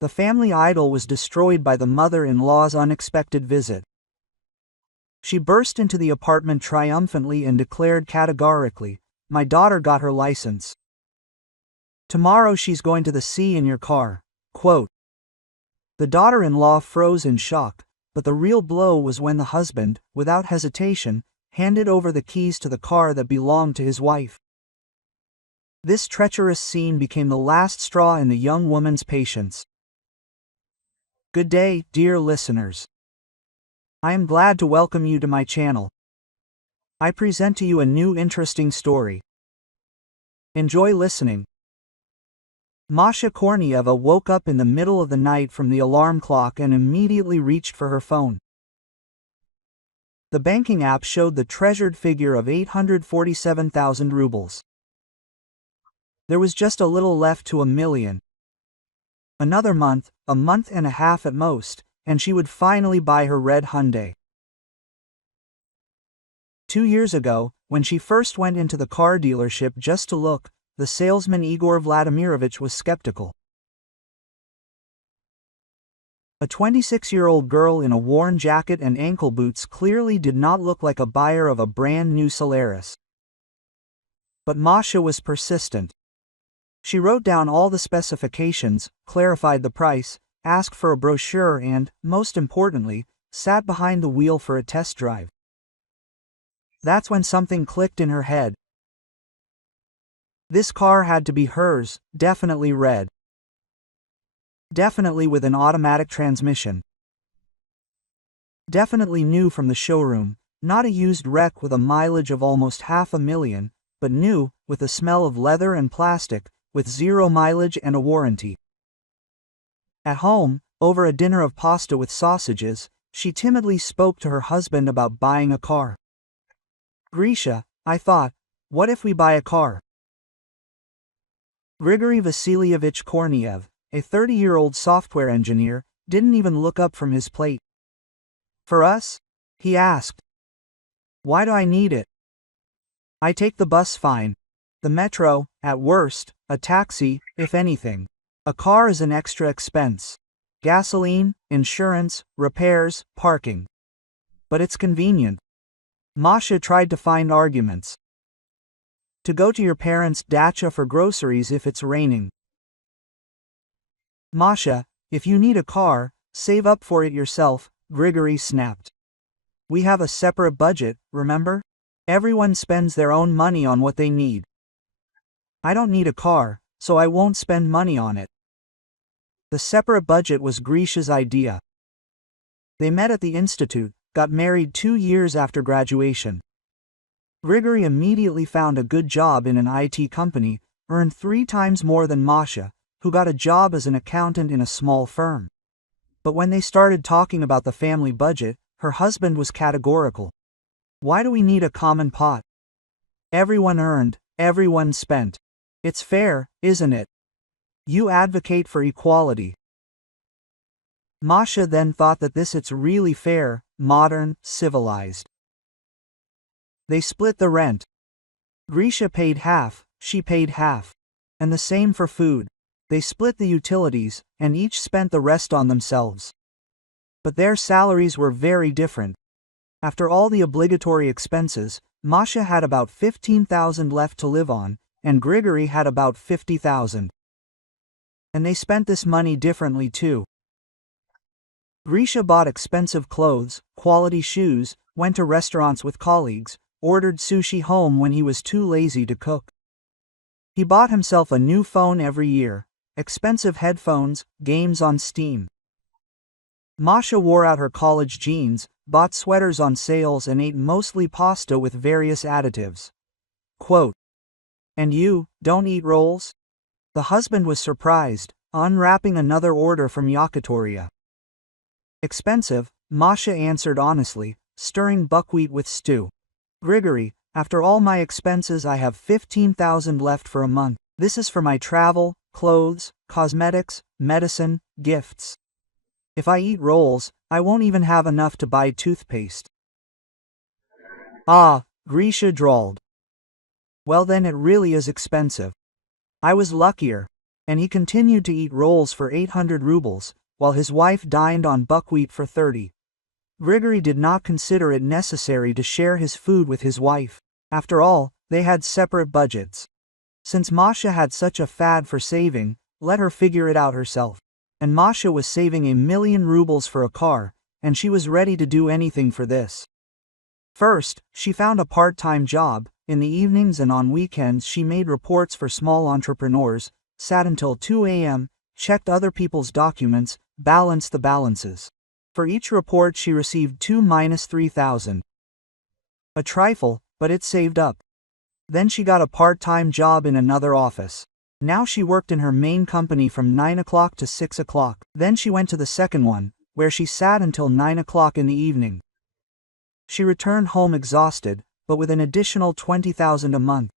The family idol was destroyed by the mother-in-law's unexpected visit. She burst into the apartment triumphantly and declared categorically, "My daughter got her license. Tomorrow she's going to the sea in your car." Quote. The daughter-in-law froze in shock, but the real blow was when the husband, without hesitation, handed over the keys to the car that belonged to his wife. This treacherous scene became the last straw in the young woman's patience. Good day, dear listeners. I am glad to welcome you to my channel. I present to you a new interesting story. Enjoy listening. Masha Kornieva woke up in the middle of the night from the alarm clock and immediately reached for her phone. The banking app showed the treasured figure of 847,000 rubles. There was just a little left to 1,000,000. Another month, a month and a half at most, and she would finally buy her red Hyundai. 2 years ago, when she first went into the car dealership just to look, the salesman Igor Vladimirovich was skeptical. A 26-year-old girl in a worn jacket and ankle boots clearly did not look like a buyer of a brand new Solaris. But Masha was persistent. She wrote down all the specifications, clarified the price, asked for a brochure and, most importantly, sat behind the wheel for a test drive. That's when something clicked in her head. This car had to be hers, definitely red. Definitely with an automatic transmission. Definitely new from the showroom, not a used wreck with a mileage of almost 500,000, but new, with the smell of leather and plastic, with 0 mileage and a warranty. At home, over a dinner of pasta with sausages, she timidly spoke to her husband about buying a car. "Grisha, I thought, what if we buy a car?" Grigory Vasilievich Korniev, a 30-year-old software engineer, didn't even look up from his plate. "For us?" he asked. "Why do I need it? I take the bus fine. The metro, at worst, a taxi, if anything. A car is an extra expense. Gasoline, insurance, repairs, parking. But it's convenient." Masha tried to find arguments. To go to your parents' dacha for groceries if it's raining. "Masha, if you need a car, save up for it yourself," Grigory snapped. "We have a separate budget, remember? Everyone spends their own money on what they need. I don't need a car, so I won't spend money on it." The separate budget was Grisha's idea. They met at the institute, got married 2 years after graduation. Grigory immediately found a good job in an IT company, earned 3 times more than Masha, who got a job as an accountant in a small firm. But when they started talking about the family budget, her husband was categorical. "Why do we need a common pot? Everyone earned, everyone spent. It's fair, isn't it? You advocate for equality." Masha then thought that it's really fair, modern, civilized. They split the rent. Grisha paid half, she paid half. And the same for food. They split the utilities, and each spent the rest on themselves. But their salaries were very different. After all the obligatory expenses, Masha had about 15,000 left to live on, and Grigory had about 50,000. And they spent this money differently too. Grisha bought expensive clothes, quality shoes, went to restaurants with colleagues, ordered sushi home when he was too lazy to cook. He bought himself a new phone every year, expensive headphones, games on Steam. Masha wore out her college jeans, bought sweaters on sales and ate mostly pasta with various additives. Quote, "And you, don't eat rolls?" The husband was surprised, unwrapping another order from Yakatoria. "Expensive," Masha answered honestly, stirring buckwheat with stew. "Grigory, after all my expenses I have 15,000 left for a month. This is for my travel, clothes, cosmetics, medicine, gifts. If I eat rolls, I won't even have enough to buy toothpaste." "Ah," Grisha drawled. "Well then it really is expensive. I was luckier. And he continued to eat rolls for 800 rubles, while his wife dined on buckwheat for 30. Grigory did not consider it necessary to share his food with his wife. After all, they had separate budgets. Since Masha had such a fad for saving, let her figure it out herself. And Masha was saving 1,000,000 rubles for a car, and she was ready to do anything for this. First, she found a part-time job. In the evenings and on weekends she made reports for small entrepreneurs, sat until 2 a.m., checked other people's documents, balanced the balances. For each report she received 2–3,000. A trifle, but it saved up. Then she got a part-time job in another office. Now she worked in her main company from 9 o'clock to 6 o'clock. Then she went to the second one, where she sat until 9 o'clock in the evening. She returned home exhausted, but with an additional 20,000 a month.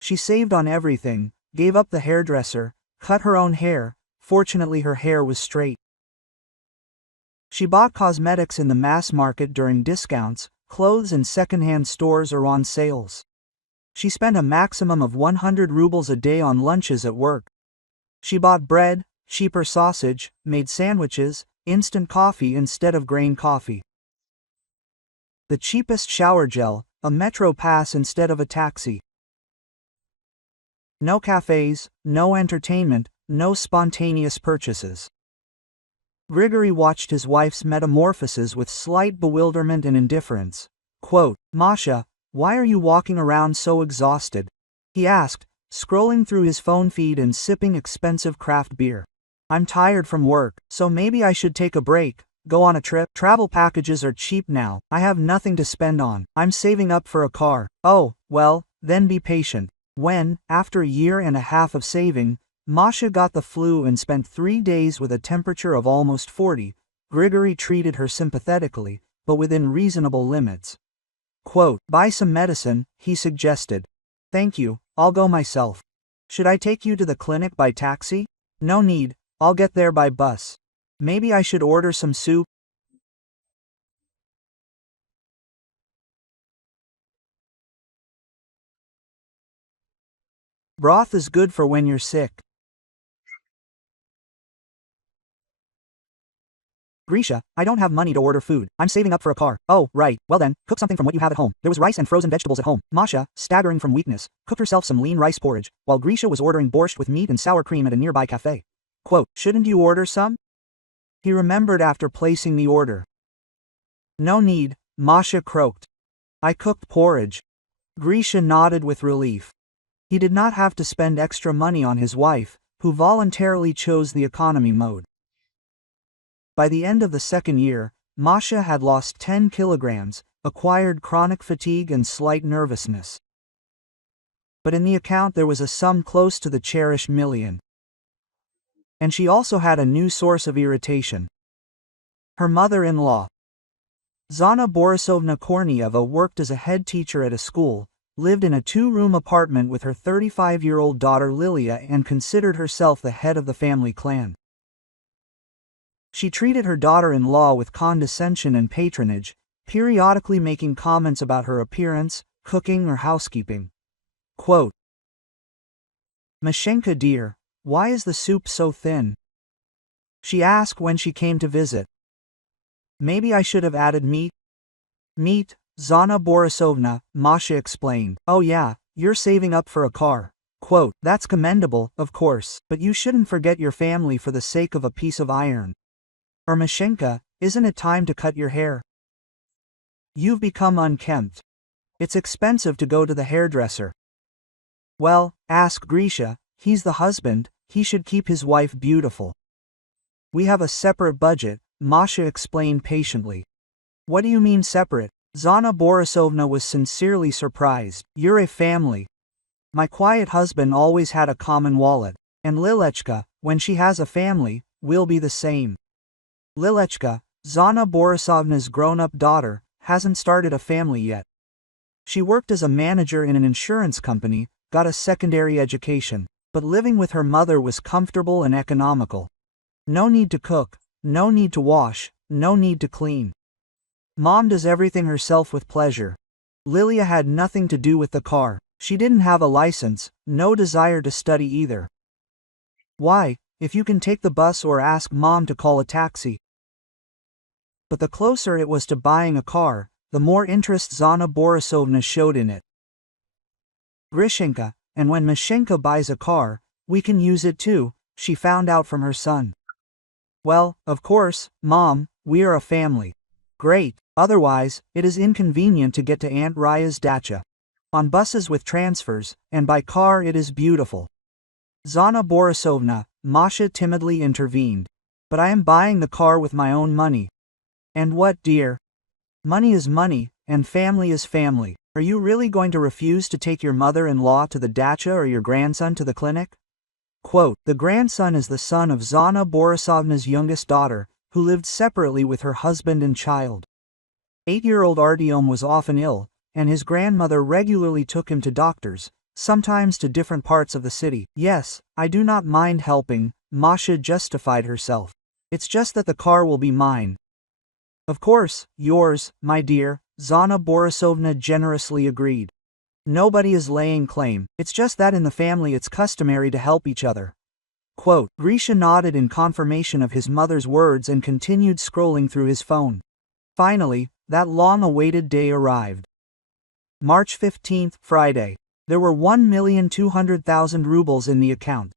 She saved on everything, gave up the hairdresser, cut her own hair. Fortunately her hair was straight. She bought cosmetics in the mass market during discounts, clothes in second-hand stores or on sales. She spent a maximum of 100 rubles a day on lunches at work. She bought bread, cheaper sausage, made sandwiches, instant coffee instead of grain coffee. The cheapest shower gel, a metro pass instead of a taxi. No cafes, no entertainment, no spontaneous purchases. Grigory watched his wife's metamorphoses with slight bewilderment and indifference. Quote, "Masha, why are you walking around so exhausted?" he asked, scrolling through his phone feed and sipping expensive craft beer. "I'm tired from work, so maybe I should take a break, go on a trip. Travel packages are cheap now, I have nothing to spend on. I'm saving up for a car." "Oh, well, then be patient." When, after a year and a half of saving, Masha got the flu and spent 3 days with a temperature of almost 40, Grigory treated her sympathetically, but within reasonable limits. Quote, "Buy some medicine," he suggested. "Thank you, I'll go myself." "Should I take you to the clinic by taxi?" "No need, I'll get there by bus." "Maybe I should order some soup?" Broth is good for when you're sick. "Grisha, I don't have money to order food. I'm saving up for a car." "Oh, right, well then, cook something from what you have at home." There was rice and frozen vegetables at home. Masha, staggering from weakness, cooked herself some lean rice porridge, while Grisha was ordering borscht with meat and sour cream at a nearby cafe. Quote, "Shouldn't you order some?" he remembered after placing the order. "No need," Masha croaked. "I cooked porridge." Grisha nodded with relief. He did not have to spend extra money on his wife, who voluntarily chose the economy mode. By the end of the second year, Masha had lost 10 kilograms, acquired chronic fatigue and slight nervousness. But in the account there was a sum close to the cherished million. And she also had a new source of irritation. Her mother-in-law. Zana Borisovna Kornieva worked as a head teacher at a school, lived in a 2-room apartment with her 35-year-old daughter Lilia and considered herself the head of the family clan. She treated her daughter-in-law with condescension and patronage, periodically making comments about her appearance, cooking or housekeeping. Quote, "Mashenka dear, why is the soup so thin?" she asked when she came to visit. "Maybe I should have added meat?" "Meat, Zana Borisovna," Masha explained. "Oh yeah, you're saving up for a car." Quote, "That's commendable, of course, but you shouldn't forget your family for the sake of a piece of iron." Or Mashenka, isn't it time to cut your hair? You've become unkempt. It's expensive to go to the hairdresser. Well, ask Grisha, he's the husband, he should keep his wife beautiful. We have a separate budget, Masha explained patiently. What do you mean separate? Zana Borisovna was sincerely surprised. You're a family. My quiet husband always had a common wallet, and Lilechka, when she has a family, will be the same. Lilechka, Zana Borisovna's grown-up daughter, hasn't started a family yet. She worked as a manager in an insurance company, got a secondary education, but living with her mother was comfortable and economical. No need to cook, no need to wash, no need to clean. Mom does everything herself with pleasure. Lilia had nothing to do with the car. She didn't have a license, no desire to study either. Why, if you can take the bus or ask mom to call a taxi. But the closer it was to buying a car, the more interest Zana Borisovna showed in it. Grishenka, and when Mashenka buys a car, we can use it too, she found out from her son. Well, of course, Mom, we are a family. Great, otherwise, it is inconvenient to get to Aunt Raya's dacha. On buses with transfers, and by car it is beautiful. Zana Borisovna, Masha timidly intervened. But I am buying the car with my own money. And what, dear? Money is money, and family is family. Are you really going to refuse to take your mother-in-law to the dacha or your grandson to the clinic? Quote, the grandson is the son of Zana Borisovna's youngest daughter, who lived separately with her husband and child. 8-year-old Artyom was often ill, and his grandmother regularly took him to doctors, sometimes to different parts of the city. Yes, I do not mind helping, Masha justified herself. It's just that the car will be mine. Of course, yours, my dear, Zana Borisovna generously agreed. Nobody is laying claim, it's just that in the family it's customary to help each other. Quote, Grisha nodded in confirmation of his mother's words and continued scrolling through his phone. Finally, that long-awaited day arrived. March 15th, Friday. There were 1,200,000 rubles in the account,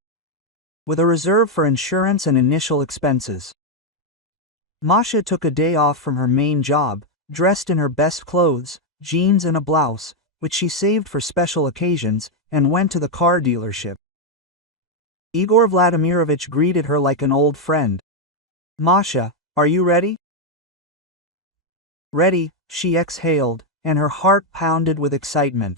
with a reserve for insurance and initial expenses. Masha took a day off from her main job, dressed in her best clothes, jeans and a blouse, which she saved for special occasions, and went to the car dealership. Igor Vladimirovich greeted her like an old friend. Masha, are you ready? Ready, she exhaled, and her heart pounded with excitement.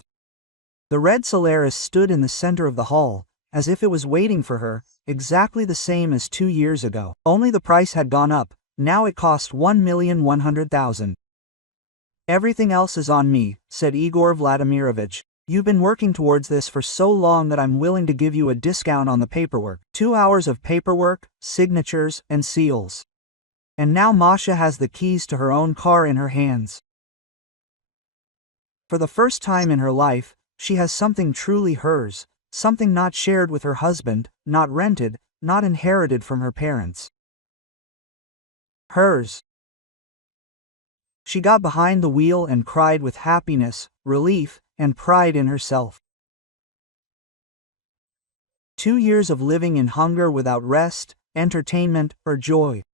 The red Solaris stood in the center of the hall, as if it was waiting for her, exactly the same as 2 years ago. Only the price had gone up, now it cost 1,100,000. Everything else is on me, said Igor Vladimirovich. You've been working towards this for so long that I'm willing to give you a discount on the paperwork. 2 hours of paperwork, signatures, and seals. And now Masha has the keys to her own car in her hands. For the first time in her life, she has something truly hers, something not shared with her husband, not rented, not inherited from her parents. Hers. She got behind the wheel and cried with happiness, relief, and pride in herself. 2 years of living in hunger without rest, entertainment, or joy.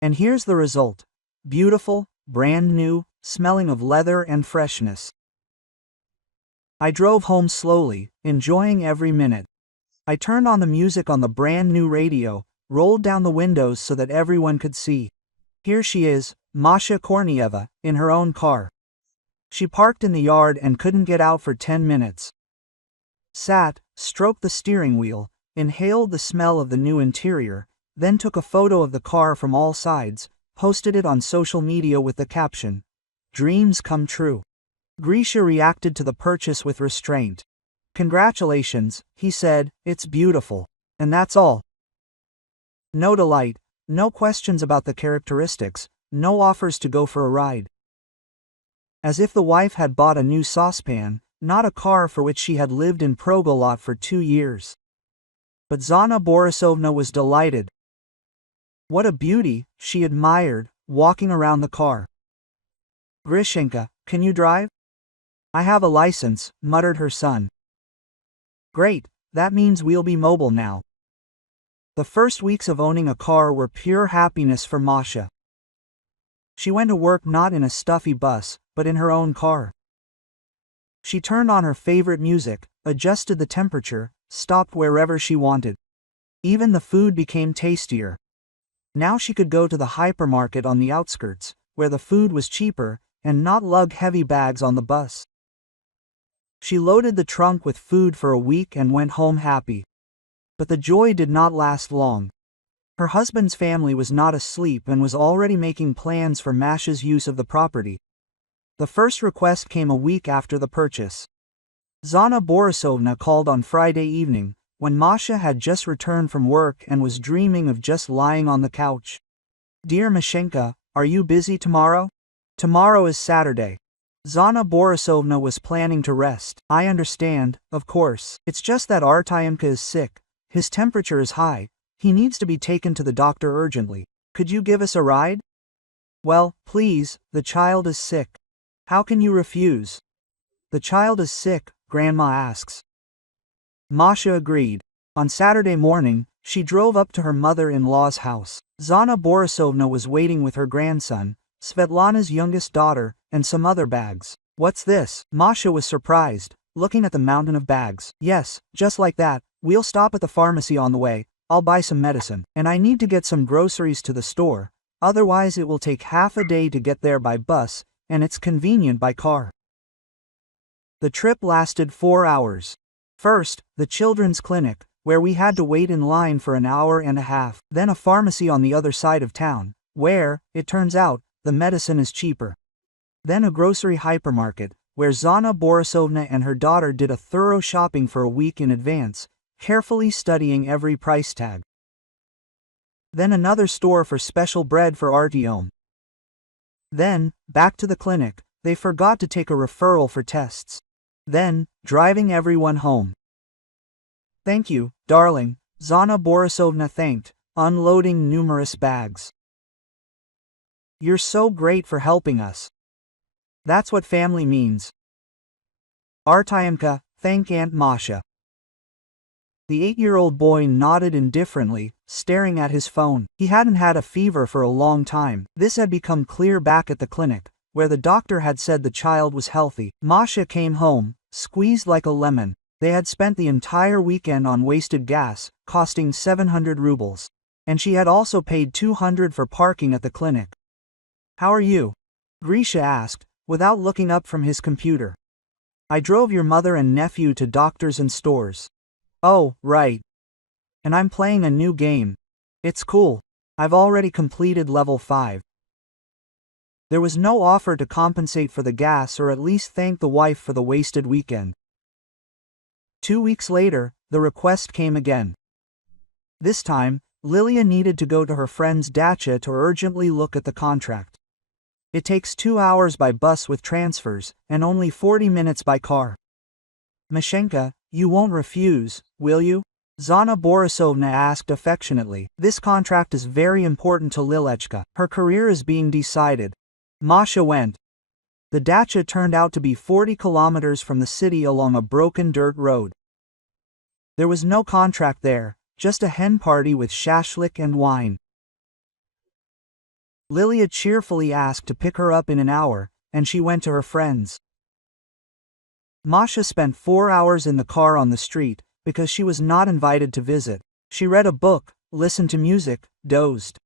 And here's the result. Beautiful, brand new, smelling of leather and freshness. I drove home slowly, enjoying every minute. I turned on the music on the brand new radio, rolled down the windows so that everyone could see. Here she is, Masha Kornieva, in her own car. She parked in the yard and couldn't get out for 10 minutes. Sat, stroked the steering wheel, inhaled the smell of the new interior, then took a photo of the car from all sides, posted it on social media with the caption, "Dreams come true." Grisha reacted to the purchase with restraint. "Congratulations," he said, "it's beautiful. And that's all. No delight, no questions about the characteristics, no offers to go for a ride." As if the wife had bought a new saucepan, not a car for which she had lived in Progolot for 2 years. But Zana Borisovna was delighted. What a beauty, she admired, walking around the car. "Grishenka, can you drive?" "I have a license," muttered her son. "Great, that means we'll be mobile now." The first weeks of owning a car were pure happiness for Masha. She went to work not in a stuffy bus, but in her own car. She turned on her favorite music, adjusted the temperature, stopped wherever she wanted. Even the food became tastier. Now she could go to the hypermarket on the outskirts, where the food was cheaper, and not lug heavy bags on the bus. She loaded the trunk with food for a week and went home happy. But the joy did not last long. Her husband's family was not asleep and was already making plans for Masha's use of the property. The first request came a week after the purchase. Zana Borisovna called on Friday evening, when Masha had just returned from work and was dreaming of just lying on the couch. "Dear Mashenka, are you busy tomorrow? Tomorrow is Saturday. Zana Borisovna was planning to rest. I understand, of course. It's just that Artyomka is sick. His temperature is high. He needs to be taken to the doctor urgently. Could you give us a ride? Well, please, the child is sick. How can you refuse? The child is sick, Grandma asks. Masha agreed. On Saturday morning, she drove up to her mother-in-law's house. Zana Borisovna was waiting with her grandson, Svetlana's youngest daughter, and some other bags. What's this? Masha was surprised, looking at the mountain of bags. Yes, just like that. We'll stop at the pharmacy on the way. I'll buy some medicine. And I need to get some groceries to the store. Otherwise it will take half a day to get there by bus, and it's convenient by car. The trip lasted 4 hours. First, the children's clinic, where we had to wait in line for an hour and a half. Then a pharmacy on the other side of town, where, it turns out, the medicine is cheaper. Then a grocery hypermarket, where Zana Borisovna and her daughter did a thorough shopping for a week in advance, carefully studying every price tag. Then another store for special bread for Artyom. Then, back to the clinic, they forgot to take a referral for tests. Then, driving everyone home. Thank you, darling, Zana Borisovna thanked, unloading numerous bags. You're so great for helping us. That's what family means. Artyomka, thank Aunt Masha. The 8-year-old boy nodded indifferently, staring at his phone. He hadn't had a fever for a long time. This had become clear back at the clinic, where the doctor had said the child was healthy. Masha came home, squeezed like a lemon. They had spent the entire weekend on wasted gas, costing 700 rubles. And she had also paid 200 for parking at the clinic. How are you? Grisha asked, without looking up from his computer. I drove your mother and nephew to doctors and stores. Oh, right. And I'm playing a new game. It's cool. I've already completed level 5. There was no offer to compensate for the gas or at least thank the wife for the wasted weekend. 2 weeks later, the request came again. This time, Lilia needed to go to her friend's dacha to urgently look at the contract. It takes 2 hours by bus with transfers, and only 40 minutes by car. Mashenka, you won't refuse, will you? Zana Borisovna asked affectionately. This contract is very important to Lilechka. Her career is being decided. Masha went. The dacha turned out to be 40 kilometers from the city along a broken dirt road. There was no contract there, just a hen party with shashlik and wine. Lilia cheerfully asked to pick her up in an hour, and she went to her friends. Masha spent 4 hours in the car on the street, because she was not invited to visit. She read a book, listened to music, dozed.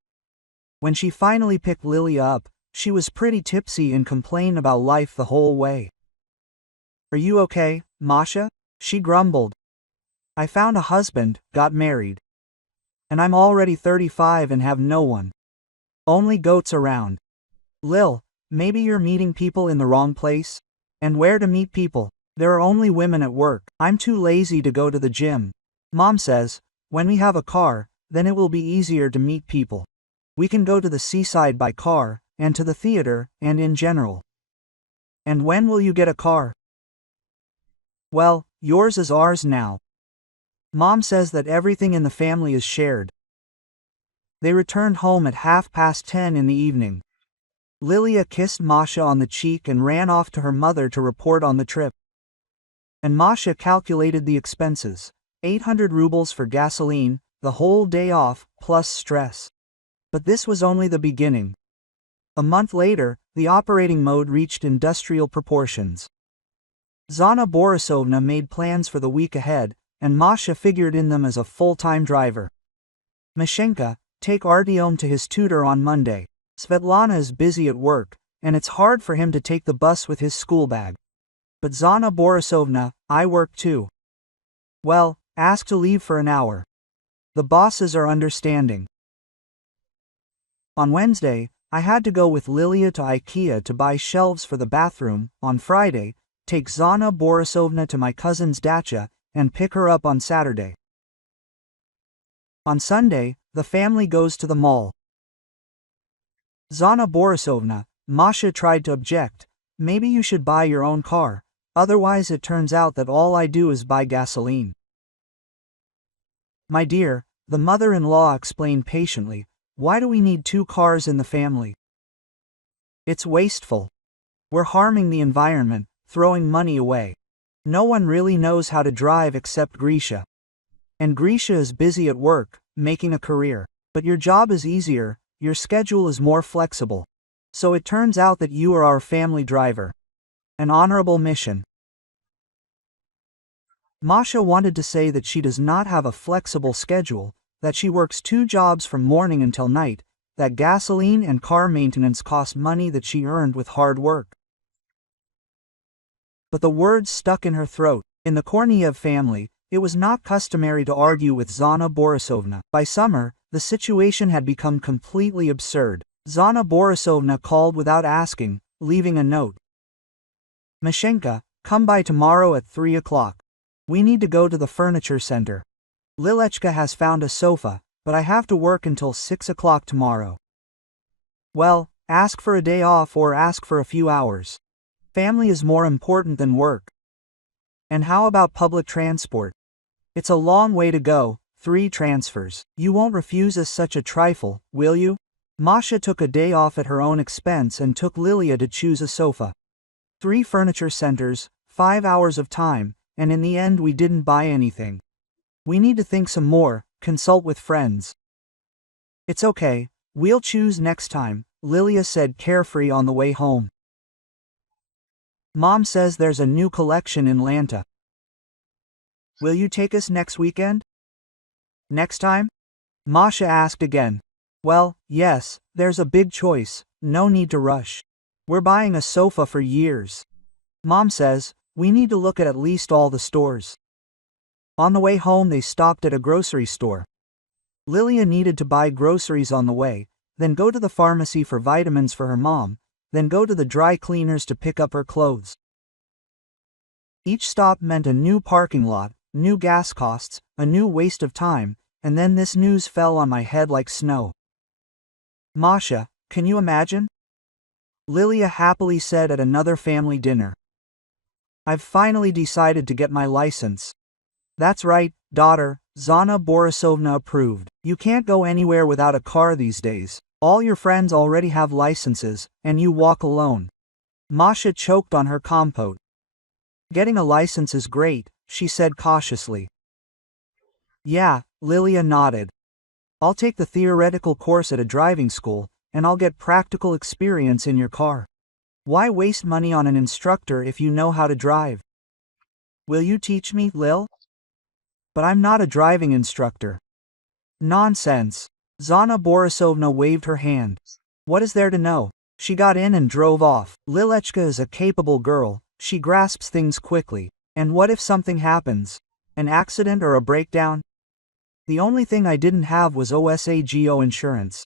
When she finally picked Lilia up, she was pretty tipsy and complained about life the whole way. Are you okay, Masha? She grumbled. I found a husband, got married. And I'm already 35 and have no one. Only goats around. Lil, maybe you're meeting people in the wrong place? And where to meet people? There are only women at work. I'm too lazy to go to the gym. Mom says, when we have a car, then it will be easier to meet people. We can go to the seaside by car, and to the theater, and in general. And when will you get a car? Well, yours is ours now. Mom says that everything in the family is shared. They returned home at 10:30 in the evening. Lilia kissed Masha on the cheek and ran off to her mother to report on the trip. And Masha calculated the expenses. 800 rubles for gasoline, the whole day off, plus stress. But this was only the beginning. A month later, the operating mode reached industrial proportions. Zana Borisovna made plans for the week ahead, and Masha figured in them as a full-time driver. Mashenka, take Artyom to his tutor on Monday. Svetlana is busy at work, and it's hard for him to take the bus with his school bag. But Zana Borisovna, I work too. Well, ask to leave for an hour. The bosses are understanding. On Wednesday, I had to go with Lilia to IKEA to buy shelves for the bathroom. On Friday, take Zana Borisovna to my cousin's dacha, and pick her up on Saturday. On Sunday, the family goes to the mall. Zana Borisovna, Masha tried to object, maybe you should buy your own car, otherwise it turns out that all I do is buy gasoline. My dear, the mother-in-law explained patiently, why do we need 2 cars in the family? It's wasteful. We're harming the environment, throwing money away. No one really knows how to drive except Grisha. And Grisha is busy at work, making a career. But your job is easier, your schedule is more flexible. So it turns out that you are our family driver. An honorable mission. Masha wanted to say that she does not have a flexible schedule, that she works 2 jobs from morning until night, that gasoline and car maintenance cost money that she earned with hard work. But the words stuck in her throat. In the Korniev family, it was not customary to argue with Zana Borisovna. By summer, the situation had become completely absurd. Zana Borisovna called without asking, leaving a note. Mashenka, come by tomorrow at 3 o'clock. We need to go to the furniture center. Lilechka has found a sofa, but I have to work until 6 o'clock tomorrow. Well, ask for a day off or ask for a few hours. Family is more important than work. And how about public transport? It's a long way to go, 3 transfers. You won't refuse us such a trifle, will you? Masha took a day off at her own expense and took Lilia to choose a sofa. 3 furniture centers, 5 hours of time, and in the end we didn't buy anything. We need to think some more, consult with friends. It's okay, we'll choose next time, Lilia said carefree on the way home. Mom says there's a new collection in Lanta. Will you take us next weekend? Next time? Masha asked again. Well, yes, there's a big choice, no need to rush. We're buying a sofa for years. Mom says, we need to look at least all the stores. On the way home they stopped at a grocery store. Lilia needed to buy groceries on the way, then go to the pharmacy for vitamins for her mom, then go to the dry cleaners to pick up her clothes. Each stop meant a new parking lot, new gas costs, a new waste of time, and then this news fell on my head like snow. Masha, can you imagine? Lilia happily said at another family dinner. I've finally decided to get my license. That's right, daughter, Zana Borisovna approved. You can't go anywhere without a car these days. All your friends already have licenses, and you walk alone. Masha choked on her compote. Getting a license is great, she said cautiously. Yeah, Lilia nodded. I'll take the theoretical course at a driving school, and I'll get practical experience in your car. Why waste money on an instructor if you know how to drive? Will you teach me, Lil? But I'm not a driving instructor. Nonsense. Zana Borisovna waved her hand. What is there to know? She got in and drove off. Lilechka is a capable girl, she grasps things quickly. And what if something happens? An accident or a breakdown? The only thing I didn't have was OSAGO insurance.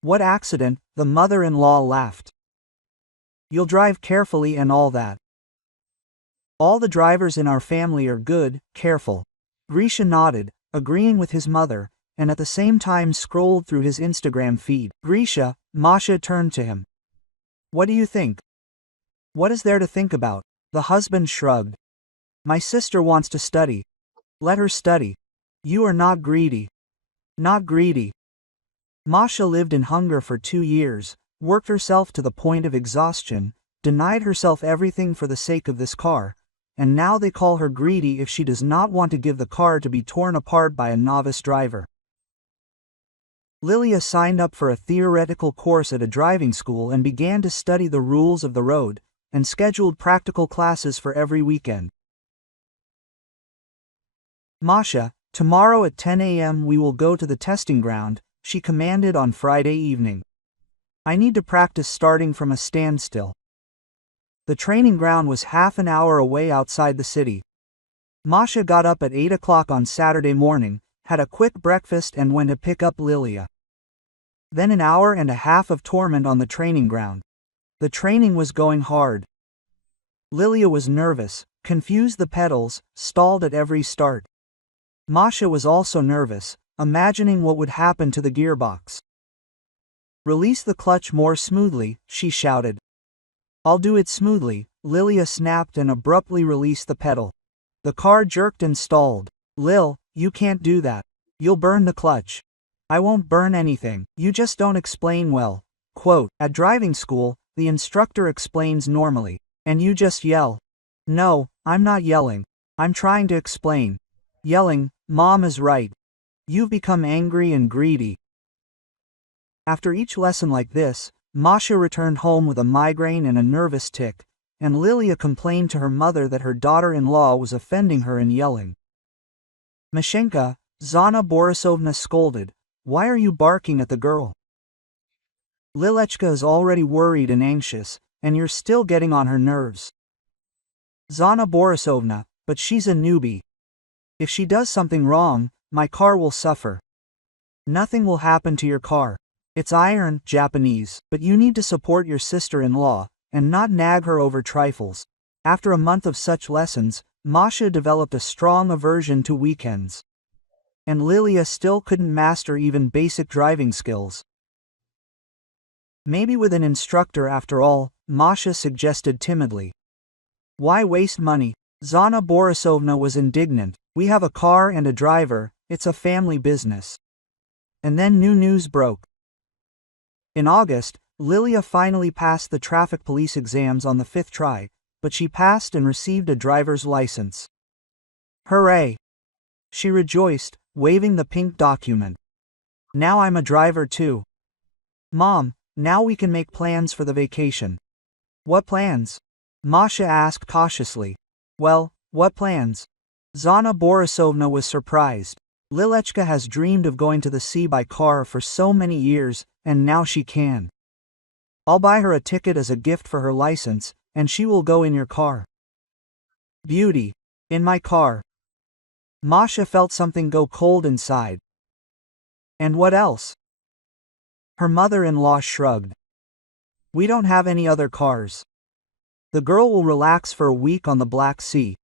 What accident? The mother-in-law laughed. You'll drive carefully and all that. All the drivers in our family are good, careful. Grisha nodded, agreeing with his mother, and at the same time scrolled through his Instagram feed. Grisha, Masha turned to him. What do you think? What is there to think about? The husband shrugged. My sister wants to study. Let her study. You are not greedy. Not greedy. Masha lived in hunger for 2 years, worked herself to the point of exhaustion, denied herself everything for the sake of this car, and now they call her greedy if she does not want to give the car to be torn apart by a novice driver. Lilia signed up for a theoretical course at a driving school and began to study the rules of the road, and scheduled practical classes for every weekend. Masha, tomorrow at 10 a.m. we will go to the testing ground, she commanded on Friday evening. I need to practice starting from a standstill. The training ground was half an hour away outside the city. Masha got up at 8 o'clock on Saturday morning, had a quick breakfast and went to pick up Lilia. Then an hour and a half of torment on the training ground. The training was going hard. Lilia was nervous, confused the pedals, stalled at every start. Masha was also nervous, imagining what would happen to the gearbox. Release the clutch more smoothly, she shouted. I'll do it smoothly, Lilia snapped and abruptly released the pedal. The car jerked and stalled. Lil, you can't do that. You'll burn the clutch. I won't burn anything, you just don't explain well. Quote, at driving school, the instructor explains normally, and you just yell. No, I'm not yelling. I'm trying to explain. Yelling, Mom is right. You've become angry and greedy. After each lesson like this, Masha returned home with a migraine and a nervous tic, and Lilia complained to her mother that her daughter-in-law was offending her and yelling. Mashenka, Zana Borisovna scolded, why are you barking at the girl? Lilechka is already worried and anxious, and you're still getting on her nerves. Zana Borisovna, but she's a newbie. If she does something wrong, my car will suffer. Nothing will happen to your car. It's iron, Japanese, but you need to support your sister-in-law, and not nag her over trifles. After a month of such lessons, Masha developed a strong aversion to weekends. And Lilia still couldn't master even basic driving skills. Maybe with an instructor after all, Masha suggested timidly. Why waste money? Zana Borisovna was indignant. We have a car and a driver, it's a family business. And then new news broke. In August, Lilia finally passed the traffic police exams on the 5th try, but she passed and received a driver's license. Hooray! She rejoiced, waving the pink document. Now I'm a driver too. Mom, now we can make plans for the vacation. What plans? Masha asked cautiously. Well, what plans? Zana Borisovna was surprised. Lilechka has dreamed of going to the sea by car for so many years, and now she can. I'll buy her a ticket as a gift for her license, and she will go in your car. Beauty. In my car. Masha felt something go cold inside. And what else? Her mother-in-law shrugged. We don't have any other cars. The girl will relax for a week on the Black Sea.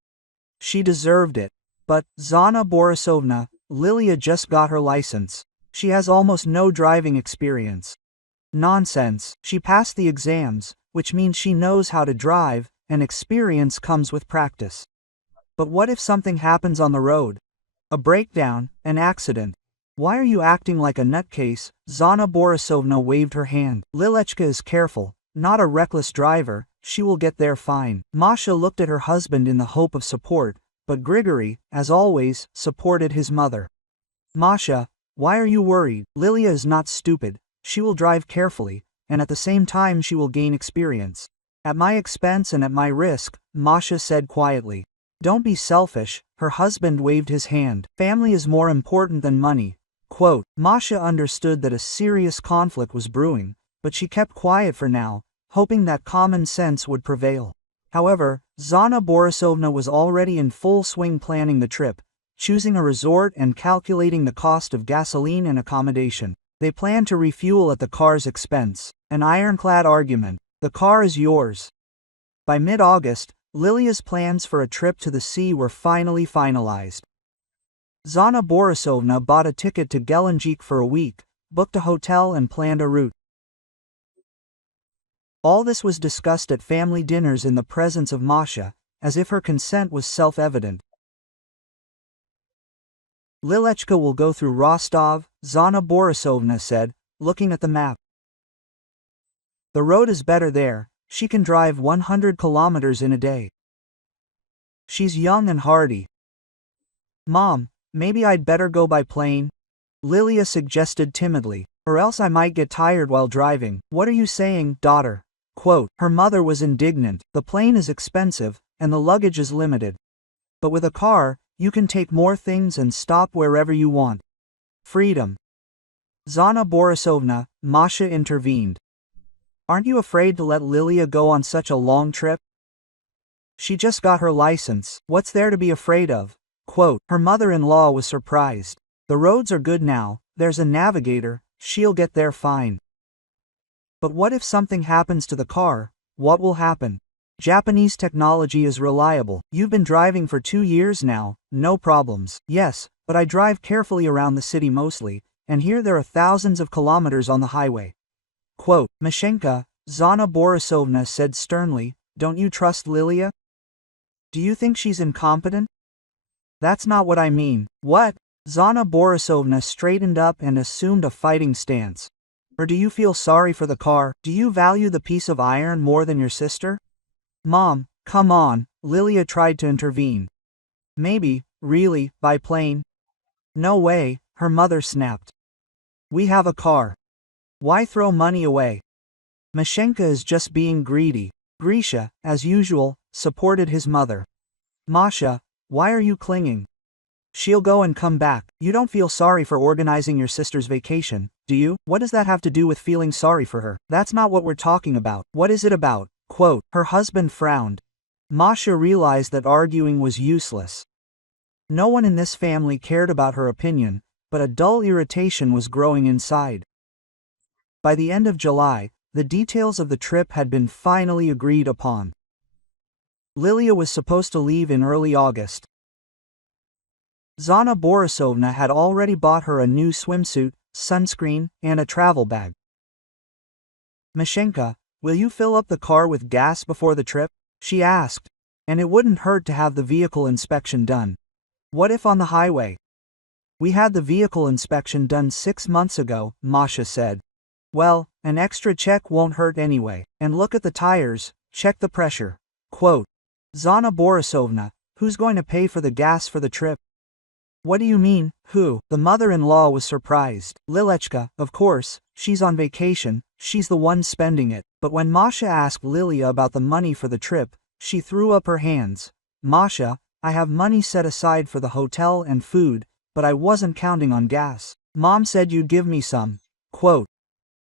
She deserved it. But, Zana Borisovna, Lilia just got her license. She has almost no driving experience. Nonsense. She passed the exams, which means she knows how to drive, and experience comes with practice. But what if something happens on the road? A breakdown, an accident. Why are you acting like a nutcase? Zana Borisovna waved her hand. Lilechka is careful, not a reckless driver, she will get there fine. Masha looked at her husband in the hope of support, but Grigory, as always, supported his mother. Masha, why are you worried? Lilia is not stupid, she will drive carefully, and at the same time she will gain experience. At my expense and at my risk, Masha said quietly. Don't be selfish, her husband waved his hand. Family is more important than money. Quote, Masha understood that a serious conflict was brewing, but she kept quiet for now, hoping that common sense would prevail. However, Zana Borisovna was already in full swing planning the trip, choosing a resort and calculating the cost of gasoline and accommodation. They planned to refuel at the car's expense. An ironclad argument. The car is yours. By mid-August, Lilia's plans for a trip to the sea were finally finalized. Zana Borisovna bought a ticket to Gelendzhik for a week, booked a hotel and planned a route. All this was discussed at family dinners in the presence of Masha, as if her consent was self-evident. Lilechka will go through Rostov, Zana Borisovna said, looking at the map. The road is better there, she can drive 100 kilometers in a day. She's young and hardy. Mom, maybe I'd better go by plane? Lilia suggested timidly, or else I might get tired while driving. What are you saying, daughter? Quote, her mother was indignant. The plane is expensive, and the luggage is limited. But with a car, you can take more things and stop wherever you want. Freedom. Zana Borisovna, Masha intervened. Aren't you afraid to let Lilia go on such a long trip? She just got her license. What's there to be afraid of? Quote, her mother-in-law was surprised. The roads are good now, there's a navigator, she'll get there fine. But what if something happens to the car? What will happen? Japanese technology is reliable. You've been driving for 2 years now, no problems. Yes, but I drive carefully around the city mostly, and here there are thousands of kilometers on the highway. Quote, Mashenka, Zana Borisovna said sternly, don't you trust Lilia? Do you think she's incompetent? That's not what I mean. What? Zana Borisovna straightened up and assumed a fighting stance. Or do you feel sorry for the car? Do you value the piece of iron more than your sister? Mom, come on, Lilia tried to intervene. Maybe, really, by plane? No way, her mother snapped. We have a car. Why throw money away? Mashenka is just being greedy. Grisha, as usual, supported his mother. Masha, why are you clinging? She'll go and come back. You don't feel sorry for organizing your sister's vacation, do you? What does that have to do with feeling sorry for her? That's not what we're talking about. What is it about? Quote, her husband frowned. Masha realized that arguing was useless. No one in this family cared about her opinion, but a dull irritation was growing inside. By the end of July, the details of the trip had been finally agreed upon. Lilia was supposed to leave in early August. Zana Borisovna had already bought her a new swimsuit, sunscreen, and a travel bag. Mashenka, will you fill up the car with gas before the trip? She asked. And it wouldn't hurt to have the vehicle inspection done. What if on the highway? We had the vehicle inspection done 6 months ago, Masha said. Well, an extra check won't hurt anyway. And look at the tires, check the pressure. Quote, Zana Borisovna, who's going to pay for the gas for the trip? What do you mean, who? The mother-in-law was surprised. Lilechka, of course, she's on vacation, she's the one spending it. But when Masha asked Lilia about the money for the trip, she threw up her hands. Masha, I have money set aside for the hotel and food, but I wasn't counting on gas. Mom said you'd give me some. Quote.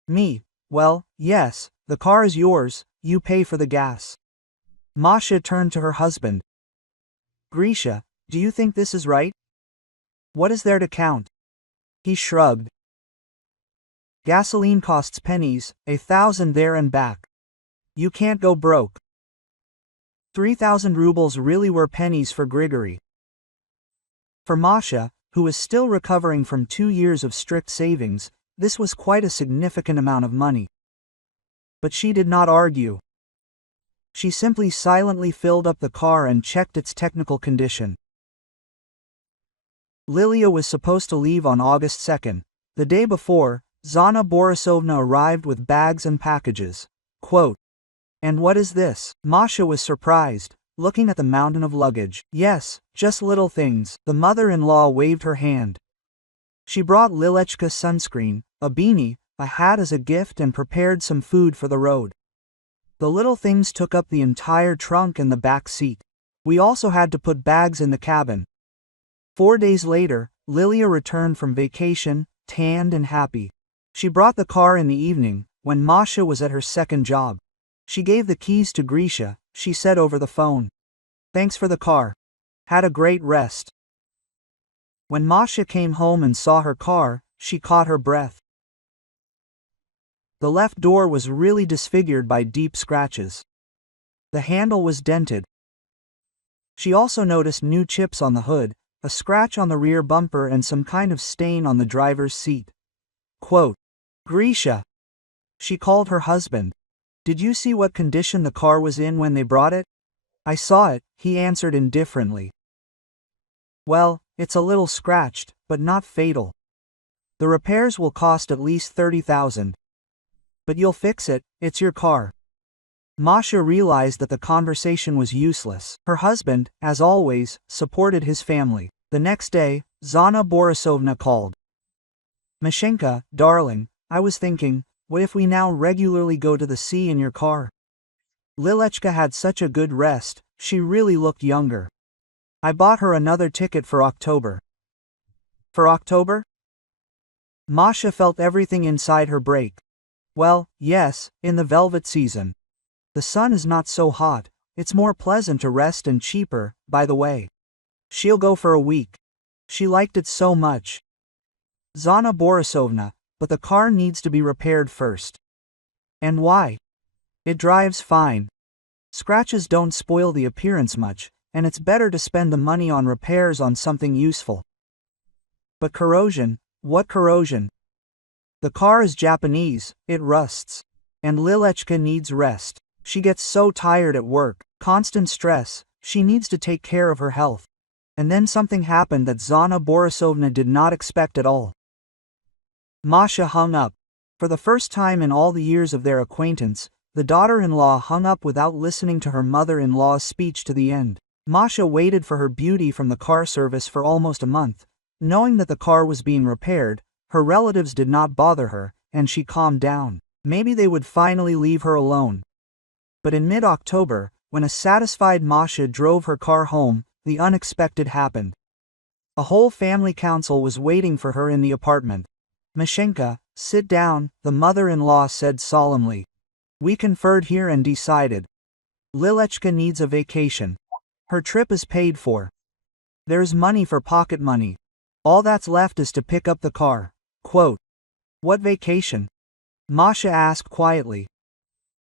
Me, well, yes, the car is yours, you pay for the gas. Masha turned to her husband. Grisha, do you think this is right? What is there to count? He shrugged. Gasoline costs pennies, 1,000 there and back. You can't go broke. 3,000 rubles really were pennies for Grigory. For Masha, who was still recovering from 2 years of strict savings, this was quite a significant amount of money. But she did not argue. She simply silently filled up the car and checked its technical condition. Lilia was supposed to leave on August 2nd. The day before, Zana Borisovna arrived with bags and packages. Quote, and what is this? Masha was surprised, looking at the mountain of luggage. Yes, just little things. The mother-in-law waved her hand. She brought Lilechka sunscreen, a beanie, a hat as a gift and prepared some food for the road. The little things took up the entire trunk and the back seat. We also had to put bags in the cabin. 4 days later, Lilia returned from vacation, tanned and happy. She brought the car in the evening, when Masha was at her second job. She gave the keys to Grisha, she said over the phone. Thanks for the car. Had a great rest. When Masha came home and saw her car, she caught her breath. The left door was really disfigured by deep scratches. The handle was dented. She also noticed new chips on the hood, a scratch on the rear bumper and some kind of stain on the driver's seat. Quote, Grisha. She called her husband. Did you see what condition the car was in when they brought it? I saw it, he answered indifferently. Well, it's a little scratched, but not fatal. The repairs will cost at least 30,000. But you'll fix it, it's your car. Masha realized that the conversation was useless. Her husband, as always, supported his family. The next day, Zana Borisovna called. Mashenka, darling, I was thinking, what if we now regularly go to the sea in your car? Lilechka had such a good rest, she really looked younger. I bought her another ticket for October. For October? Masha felt everything inside her break. Well, yes, in the velvet season. The sun is not so hot, it's more pleasant to rest and cheaper, by the way. She'll go for a week. She liked it so much. Zana Borisovna, but the car needs to be repaired first. And why? It drives fine. Scratches don't spoil the appearance much, and it's better to spend the money on repairs on something useful. But corrosion, what corrosion? The car is Japanese, it rusts. And Lilechka needs rest. She gets so tired at work, constant stress, she needs to take care of her health. And then something happened that Zana Borisovna did not expect at all. Masha hung up. For the first time in all the years of their acquaintance, the daughter-in-law hung up without listening to her mother-in-law's speech to the end. Masha waited for her beauty from the car service for almost a month. Knowing that the car was being repaired, her relatives did not bother her, and she calmed down. Maybe they would finally leave her alone. But in mid-October, when a satisfied Masha drove her car home, the unexpected happened. A whole family council was waiting for her in the apartment. "Mashenka, sit down," the mother-in-law said solemnly. "We conferred here and decided. Lilechka needs a vacation. Her trip is paid for. There's money for pocket money. All that's left is to pick up the car." Quote, "What vacation?" Masha asked quietly.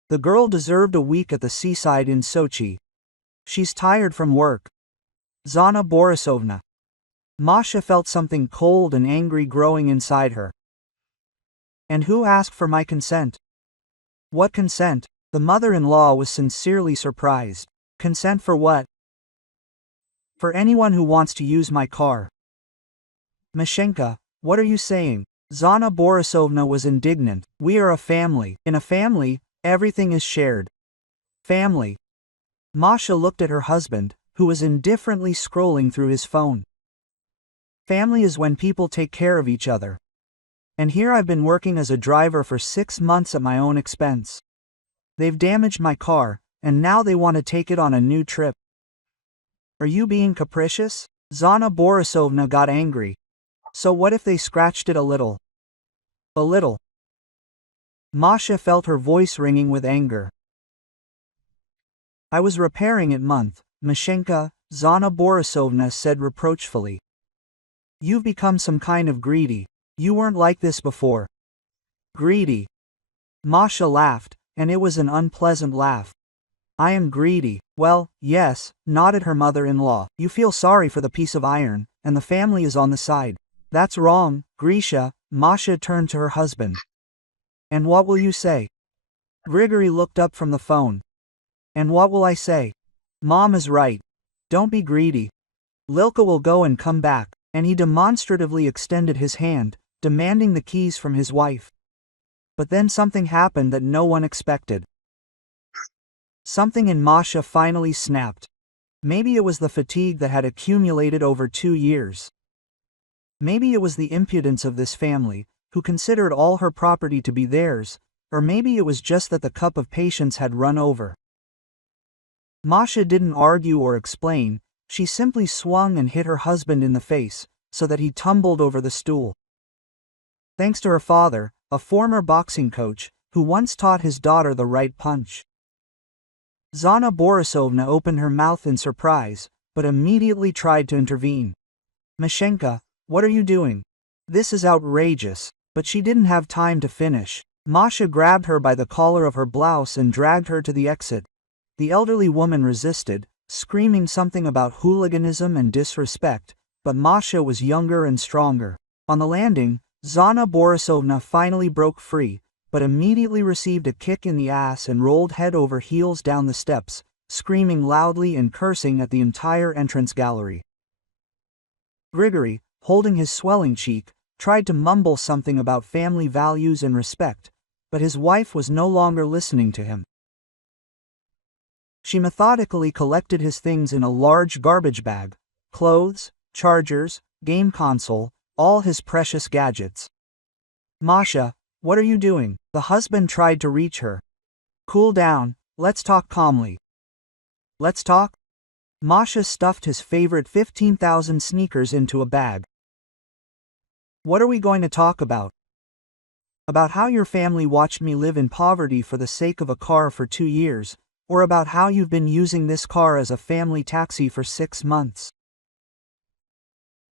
The girl deserved a week at the seaside in Sochi. She's tired from work. Zana Borisovna. Masha felt something cold and angry growing inside her. "And who asked for my consent?" "What consent?" The mother-in-law was sincerely surprised. "Consent for what?" "For anyone who wants to use my car." "Mashenka, what are you saying?" Zana Borisovna was indignant. "We are a family. In a family, everything is shared." Family. Masha looked at her husband, who was indifferently scrolling through his phone. "Family is when people take care of each other. And here I've been working as a driver for 6 months at my own expense. They've damaged my car, and now they want to take it on a new trip. Are you being capricious?" Zana Borisovna got angry. "So what if they scratched it a little?" "A little." Masha felt her voice ringing with anger. "I was repairing it month, Mashenka," Zana Borisovna said reproachfully. "You've become some kind of greedy. You weren't like this before." "Greedy?" Masha laughed, and it was an unpleasant laugh. "I am greedy." "Well, yes," nodded her mother-in-law. "You feel sorry for the piece of iron, and the family is on the side. That's wrong, Grisha." Masha turned to her husband. "And what will you say?" Grigory looked up from the phone. "And what will I say? Mom is right. Don't be greedy. Lilka will go and come back," and he demonstratively extended his hand, demanding the keys from his wife. But then something happened that no one expected. Something in Masha finally snapped. Maybe it was the fatigue that had accumulated over 2 years. Maybe it was the impudence of this family, who considered all her property to be theirs, or maybe it was just that the cup of patience had run over. Masha didn't argue or explain, she simply swung and hit her husband in the face, so that he tumbled over the stool. Thanks to her father, a former boxing coach, who once taught his daughter the right punch. Zana Borisovna opened her mouth in surprise, but immediately tried to intervene. "Mashenka, what are you doing? This is outrageous." But she didn't have time to finish. Masha grabbed her by the collar of her blouse and dragged her to the exit. The elderly woman resisted, screaming something about hooliganism and disrespect, but Masha was younger and stronger. On the landing, Zana Borisovna finally broke free, but immediately received a kick in the ass and rolled head over heels down the steps, screaming loudly and cursing at the entire entrance gallery. Grigory, holding his swelling cheek, tried to mumble something about family values and respect, but his wife was no longer listening to him. She methodically collected his things in a large garbage bag: clothes, chargers, game console, all his precious gadgets. "Masha, what are you doing?" The husband tried to reach her. "Cool down, let's talk calmly." "Let's talk?" Masha stuffed his favorite 15,000 sneakers into a bag. "What are we going to talk about?" "About how your family watched me live in poverty for the sake of a car for 2 years, or about how you've been using this car as a family taxi for 6 months.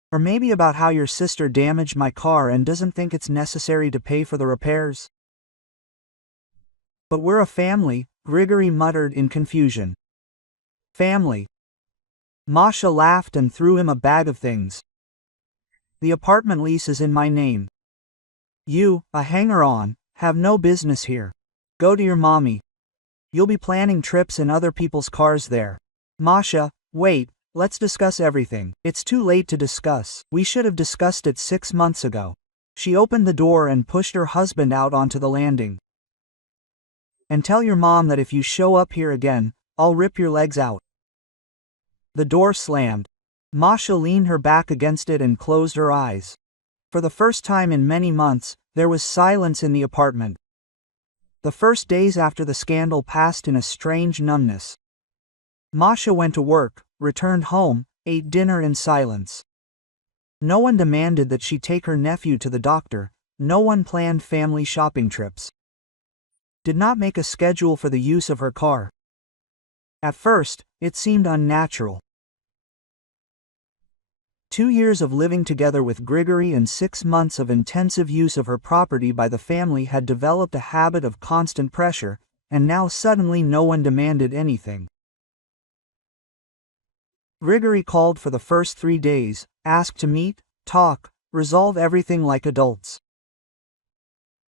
Or maybe about how your sister damaged my car and doesn't think it's necessary to pay for the repairs." "But we're a family," Grigory muttered in confusion. "Family." Masha laughed and threw him a bag of things. "The apartment lease is in my name. You, a hanger-on, have no business here. Go to your mommy. You'll be planning trips in other people's cars there. Masha, wait, let's discuss everything. It's too late to discuss. We should have discussed it 6 months ago. She opened the door and pushed her husband out onto the landing. And tell your mom that if you show up here again, I'll rip your legs out. The door slammed. Masha leaned her back against it and closed her eyes. For the first time in many months, there was silence in the apartment. The first days after the scandal passed in a strange numbness. Masha went to work, returned home, ate dinner in silence. No one demanded that she take her nephew to the doctor, no one planned family shopping trips. Did not make a schedule for the use of her car. At first, it seemed unnatural. 2 years of living together with Grigory and 6 months of intensive use of her property by the family had developed a habit of constant pressure, and now suddenly no one demanded anything. Grigory called for the first 3 days, asked to meet, talk, resolve everything like adults.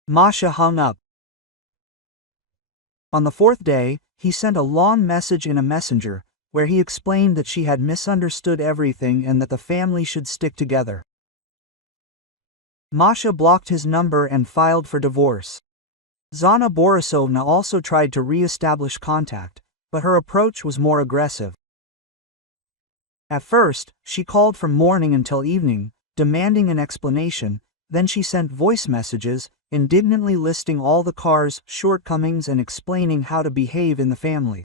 Masha hung up. On the 4th day, he sent a long message in a messenger, where he explained that she had misunderstood everything and that the family should stick together. Masha blocked his number and filed for divorce. Zana Borisovna also tried to re-establish contact, but her approach was more aggressive. At first, she called from morning until evening, demanding an explanation, then she sent voice messages, indignantly listing all the car's shortcomings and explaining how to behave in the family.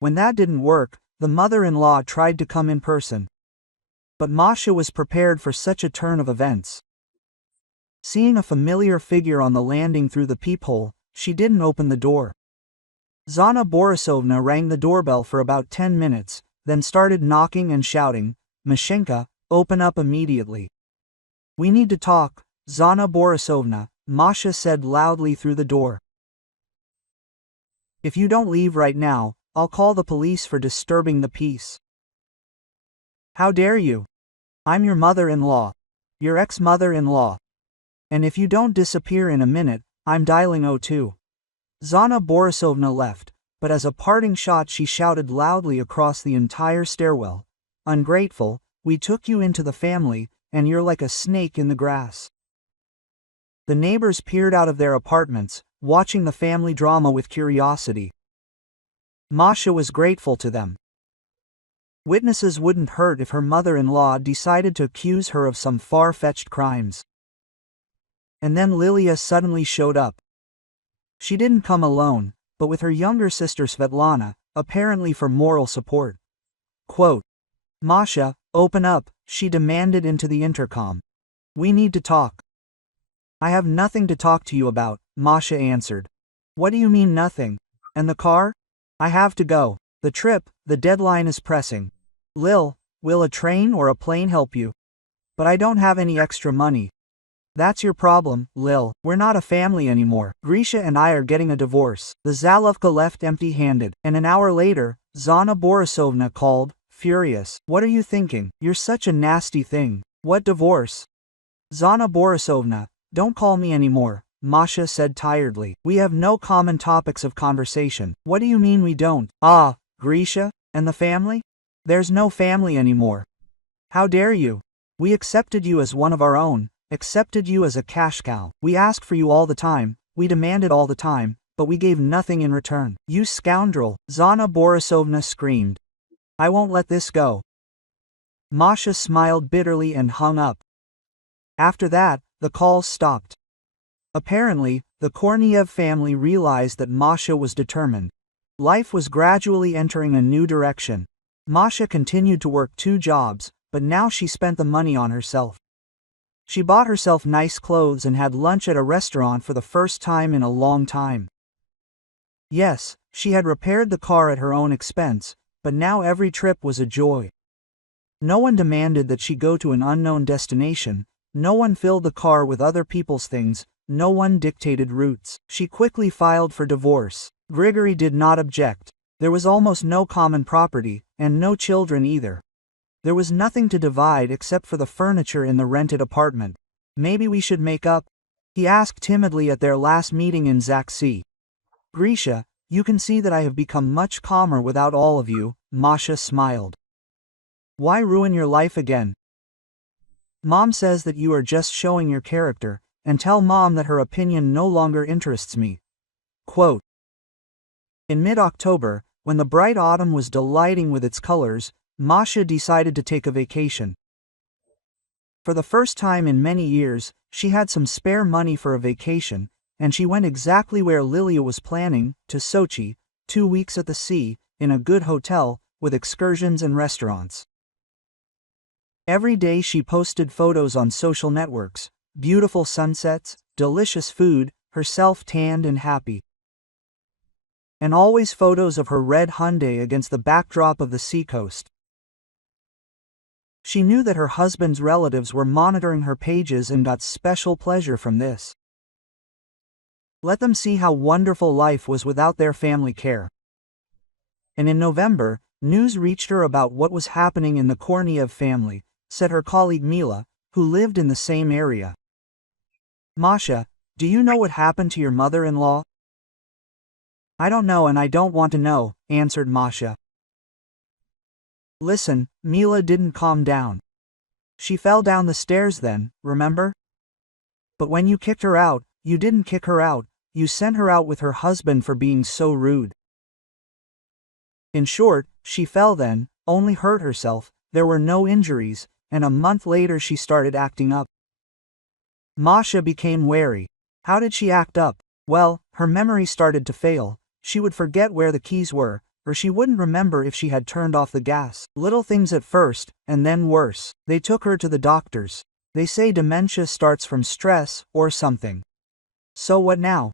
When that didn't work, the mother-in-law tried to come in person. But Masha was prepared for such a turn of events. Seeing a familiar figure on the landing through the peephole, she didn't open the door. Zana Borisovna rang the doorbell for about 10 minutes, then started knocking and shouting, "Mashenka, open up immediately. We need to talk, Zana Borisovna," Masha said loudly through the door. "If you don't leave right now, I'll call the police for disturbing the peace." "How dare you? I'm your mother-in-law. Your ex-mother-in-law. And if you don't disappear in a minute, I'm dialing 02. Zana Borisovna left, but as a parting shot she shouted loudly across the entire stairwell, "Ungrateful, we took you into the family, and you're like a snake in the grass." The neighbors peered out of their apartments, watching the family drama with curiosity. Masha was grateful to them. Witnesses wouldn't hurt if her mother-in-law decided to accuse her of some far-fetched crimes. And then Lilia suddenly showed up. She didn't come alone, but with her younger sister Svetlana, apparently for moral support. Quote, "Masha, open up," she demanded into the intercom. "We need to talk." "I have nothing to talk to you about," Masha answered. "What do you mean nothing? And the car? I have to go. The trip, the deadline is pressing." "Lil, will a train or a plane help you?" "But I don't have any extra money." "That's your problem, Lil. We're not a family anymore. Grisha and I are getting a divorce." The Zalovka left empty-handed, and an hour later, Zana Borisovna called, furious. "What are you thinking? You're such a nasty thing. What divorce?" "Zana Borisovna, don't call me anymore," Masha said tiredly. "We have no common topics of conversation." "What do you mean we don't?" "Ah, Grisha? And the family?" "There's no family anymore." "How dare you? We accepted you as one of our own, accepted you as a cash cow. We asked for you all the time, we demanded all the time, but we gave nothing in return." "You scoundrel!" Zana Borisovna screamed. "I won't let this go." Masha smiled bitterly and hung up. After that, the calls stopped. Apparently, the Korniev family realized that Masha was determined. Life was gradually entering a new direction. Masha continued to work 2 jobs, but now she spent the money on herself. She bought herself nice clothes and had lunch at a restaurant for the first time in a long time. Yes, she had repaired the car at her own expense, but now every trip was a joy. No one demanded that she go to an unknown destination, no one filled the car with other people's things, no one dictated routes. She quickly filed for divorce. Grigory did not object. There was almost no common property, and no children either. There was nothing to divide except for the furniture in the rented apartment. "Maybe we should make up," He asked timidly at their last meeting in Zaxi. Grisha, you can see that I have become much calmer without all of you, Masha smiled. Why ruin your life again? Mom says that you are just showing your character, and tell Mom that her opinion no longer interests me. Quote. In mid-October, when the bright autumn was delighting with its colors, Masha decided to take a vacation. For the first time in many years, she had some spare money for a vacation, and she went exactly where Lilia was planning, to Sochi, 2 weeks at the sea, in a good hotel, with excursions and restaurants. Every day she posted photos on social networks, beautiful sunsets, delicious food, herself tanned and happy. And always photos of her red Hyundai against the backdrop of the seacoast. She knew that her husband's relatives were monitoring her pages and got special pleasure from this. Let them see how wonderful life was without their family care. And in November, news reached her about what was happening in the Korniev family, said her colleague Mila, who lived in the same area. Masha, do you know what happened to your mother-in-law? I don't know and I don't want to know, answered Masha. Listen, Mila didn't calm down. She fell down the stairs then, remember? But when you kicked her out, you didn't kick her out, you sent her out with her husband for being so rude. In short, she fell then, only hurt herself, there were no injuries, and a month later she started acting up. Masha became wary. How did she act up? Well, her memory started to fail, she would forget where the keys were, or she wouldn't remember if she had turned off the gas. Little things at first, and then worse. They took her to the doctors. They say dementia starts from stress, or something. So what now?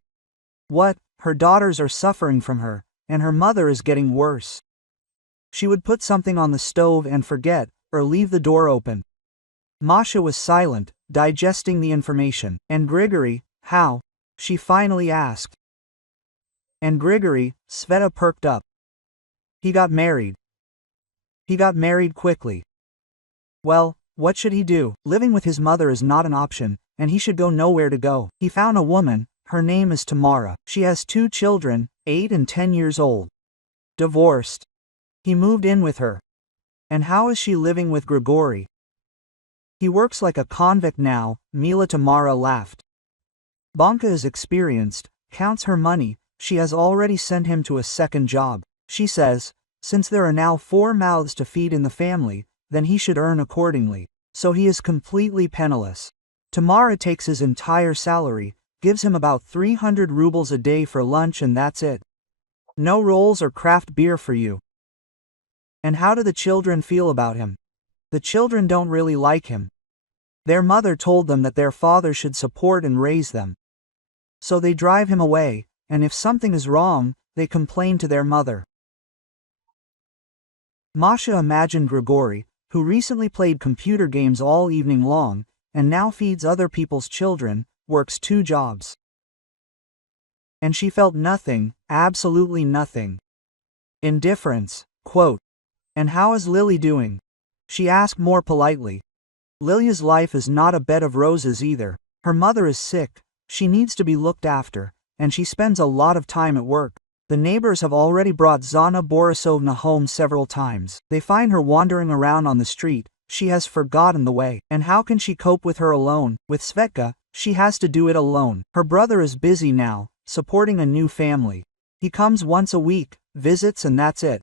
What? Her daughters are suffering from her, and her mother is getting worse. She would put something on the stove and forget, or leave the door open. Masha was silent, digesting the information. And Grigory, how? She finally asked. And Grigory, Sveta perked up. He got married. He got married quickly. Well, what should he do? Living with his mother is not an option, and he should go nowhere to go. He found a woman, her name is Tamara. She has 2 children, 8 and 10 years old. Divorced. He moved in with her. And how is she living with Grigory? He works like a convict now, Mila. Tamara laughed. Banka is experienced, counts her money, she has already sent him to a second job. She says, since there are now 4 mouths to feed in the family, then he should earn accordingly. So he is completely penniless. Tamara takes his entire salary, gives him about 300 rubles a day for lunch and that's it. No rolls or craft beer for you. And how do the children feel about him? The children don't really like him. Their mother told them that their father should support and raise them. So they drive him away, and if something is wrong, they complain to their mother. Masha imagined Grigory, who recently played computer games all evening long, and now feeds other people's children, works 2 jobs. And she felt nothing, absolutely nothing. Indifference. Quote. And how is Lily doing? She asked more politely. Lilia's life is not a bed of roses either. Her mother is sick, she needs to be looked after, and she spends a lot of time at work. The neighbors have already brought Zana Borisovna home several times. They find her wandering around on the street, she has forgotten the way. And how can she cope with her alone? With Svetka, she has to do it alone. Her brother is busy now, supporting a new family. He comes once a week, visits and that's it.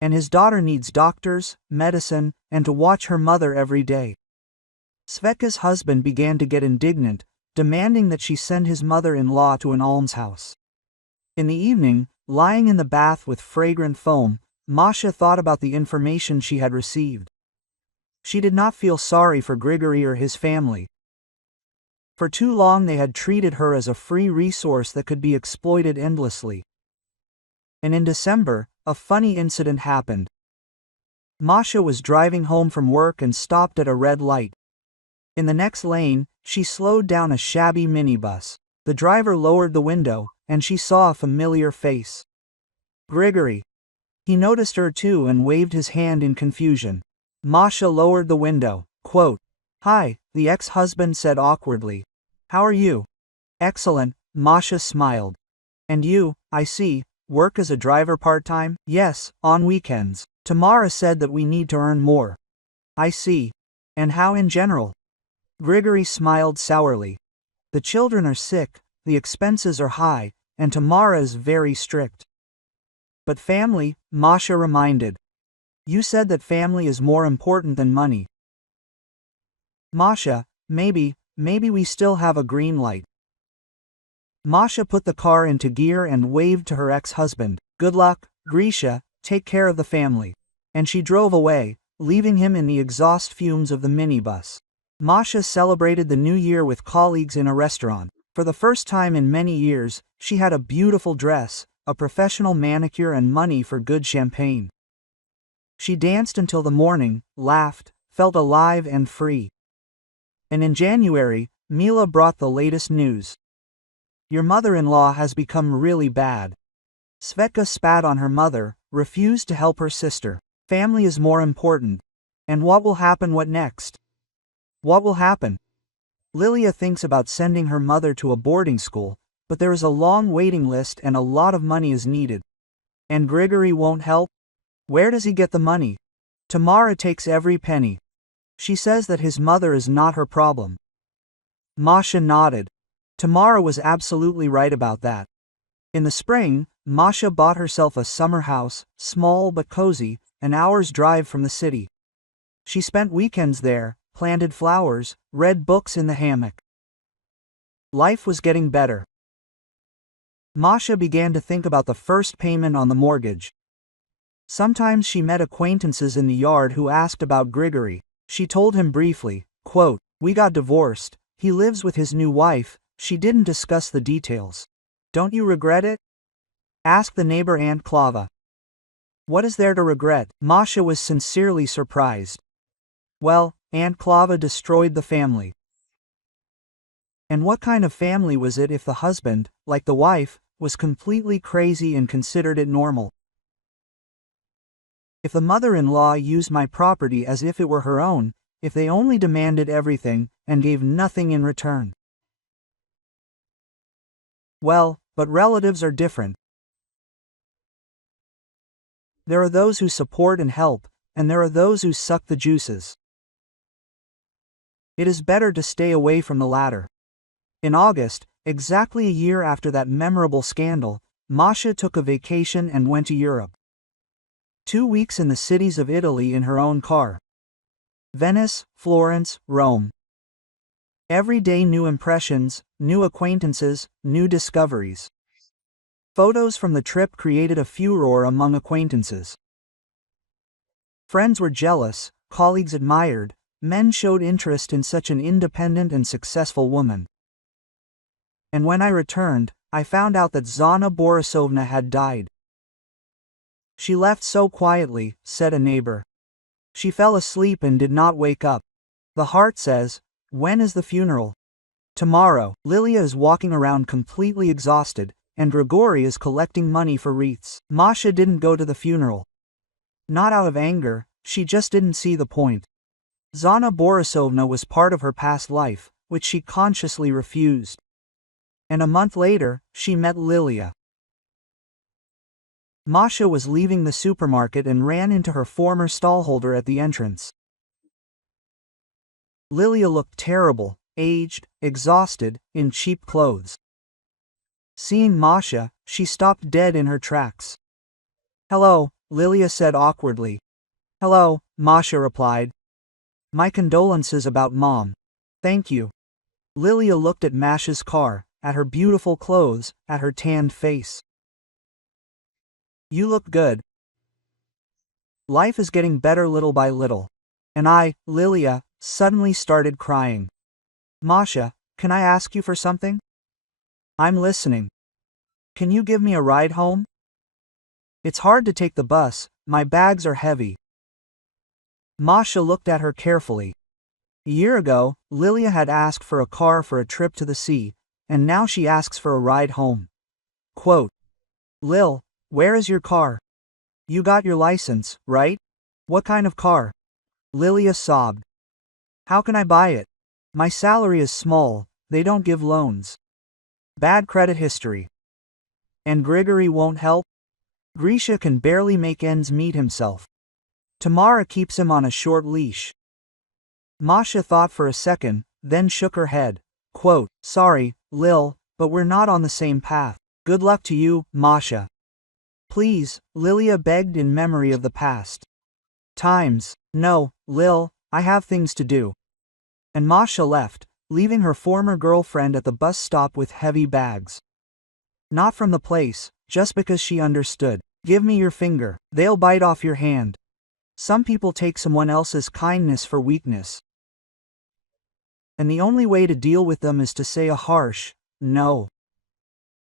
And his daughter needs doctors, medicine, and to watch her mother every day. Svetka's husband began to get indignant, demanding that she send his mother-in-law to an almshouse. In the evening, lying in the bath with fragrant foam, Masha thought about the information she had received. She did not feel sorry for Grigory or his family. For too long they had treated her as a free resource that could be exploited endlessly. And in December, a funny incident happened. Masha was driving home from work and stopped at a red light. In the next lane, she slowed down a shabby minibus. The driver lowered the window, and she saw a familiar face. Grigory. He noticed her too and waved his hand in confusion. Masha lowered the window. Quote. Hi, the ex-husband said awkwardly. How are you? Excellent, Masha smiled. And you, I see, work as a driver part-time? Yes, on weekends. Tamara said that we need to earn more. I see. And how in general? Grigory smiled sourly. The children are sick, the expenses are high, and Tamara is very strict. But family, Masha reminded. You said that family is more important than money. Masha, maybe we still have a green light. Masha put the car into gear and waved to her ex-husband. Good luck, Grisha, take care of the family. And she drove away, leaving him in the exhaust fumes of the minibus. Masha celebrated the new year with colleagues in a restaurant. For the first time in many years, she had a beautiful dress, a professional manicure and money for good champagne. She danced until the morning, laughed, felt alive and free. And in January, Mila brought the latest news. Your mother-in-law has become really bad. Svetka spat on her mother, refused to help her sister. Family is more important. And what will happen? What next? What will happen? Lilia thinks about sending her mother to a boarding school, but there is a long waiting list and a lot of money is needed. And Grigory won't help? Where does he get the money? Tamara takes every penny. She says that his mother is not her problem. Masha nodded. Tamara was absolutely right about that. In the spring, Masha bought herself a summer house, small but cozy, an hour's drive from the city. She spent weekends there, planted flowers, read books in the hammock. Life was getting better. Masha began to think about the first payment on the mortgage. Sometimes she met acquaintances in the yard who asked about Grigory. She told him briefly, quote, "We got divorced, he lives with his new wife." She didn't discuss the details. Don't you regret it? Asked the neighbor Aunt Klava. What is there to regret? Masha was sincerely surprised. Well, Aunt Klava destroyed the family. And what kind of family was it if the husband, like the wife, was completely crazy and considered it normal? If the mother-in-law used my property as if it were her own, if they only demanded everything, and gave nothing in return. Well, but relatives are different. There are those who support and help, and there are those who suck the juices. It is better to stay away from the latter. In August, exactly a year after that memorable scandal, Masha took a vacation and went to Europe. 2 weeks in the cities of Italy in her own car. Venice, Florence, Rome. Every day new impressions, new acquaintances, new discoveries. Photos from the trip created a furor among acquaintances. Friends were jealous, colleagues admired, men showed interest in such an independent and successful woman. And when I returned, I found out that Zana Borisovna had died. She left so quietly, said a neighbor. She fell asleep and did not wake up. The heart says, when is the funeral? Tomorrow. Lilia is walking around completely exhausted, and Grigory is collecting money for wreaths. Masha didn't go to the funeral. Not out of anger, she just didn't see the point. Zana Borisovna was part of her past life, which she consciously refused. And a month later, she met Lilia. Masha was leaving the supermarket and ran into her former stallholder at the entrance. Lilia looked terrible, aged, exhausted, in cheap clothes. Seeing Masha, she stopped dead in her tracks. Hello, Lilia said awkwardly. Hello, Masha replied. My condolences about Mom. Thank you. Lilia looked at Masha's car, at her beautiful clothes, at her tanned face. You look good. Life is getting better little by little. And I, Lilia, suddenly started crying. Masha, can I ask you for something? I'm listening. Can you give me a ride home? It's hard to take the bus, my bags are heavy. Masha looked at her carefully. A year ago, Lilia had asked for a car for a trip to the sea, and now she asks for a ride home. Quote, Lil, where is your car? You got your license, right? What kind of car? Lilia sobbed. How can I buy it? My salary is small, They don't give loans. Bad credit history. And Grigory won't help? Grisha can barely make ends meet himself. Tamara keeps him on a short leash. Masha thought for a second, then shook her head. Quote, sorry, Lil, but we're not on the same path. Good luck to you, Masha. Please, Lilia begged in memory of the past times. No, Lil, I have things to do. And Masha left, leaving her former girlfriend at the bus stop with heavy bags. Not from the place, just because she understood. Give me your finger. They'll bite off your hand. Some people take someone else's kindness for weakness. And the only way to deal with them is to say a harsh, no.